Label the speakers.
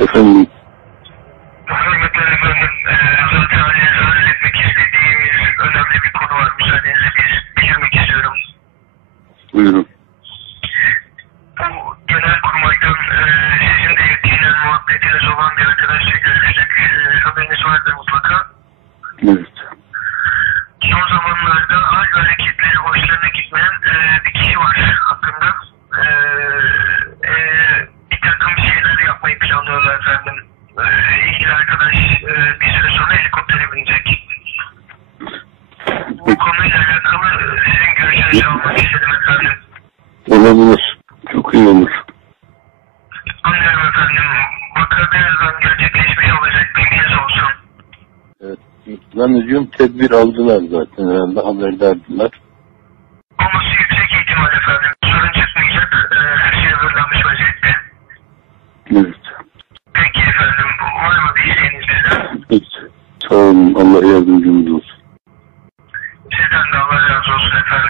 Speaker 1: Efendim,
Speaker 2: Hürmetler efendim, zaten hani halletmek istediğimiz önemli bir konu var. Müsaadenizle biz bildirmek istiyorum.
Speaker 1: buyurun.
Speaker 2: Bu genel kurmaydan e, sizin de muhabbetiniz olan bir arkadaşla görüştük. E, haberiniz vardır mutlaka.
Speaker 1: Evet.
Speaker 2: Planlıyorlar efendim. E, ilgili arkadaş e, bir süre sonra helikoptere binecek. Bu konuyla alakalı sizin görüşünüzü almak istedim efendim.
Speaker 1: Olabilir. Çok iyi olur.
Speaker 2: Anlıyorum efendim. Vaka birazdan gerçekleşmiş olacak. Bilginiz olsun.
Speaker 1: Evet. Zannediyorum tedbir aldılar zaten herhalde haberdardılar.
Speaker 2: Sağ olun. Allah yardımcımız
Speaker 1: olsun. Sizden de Allah razı olsun efendim.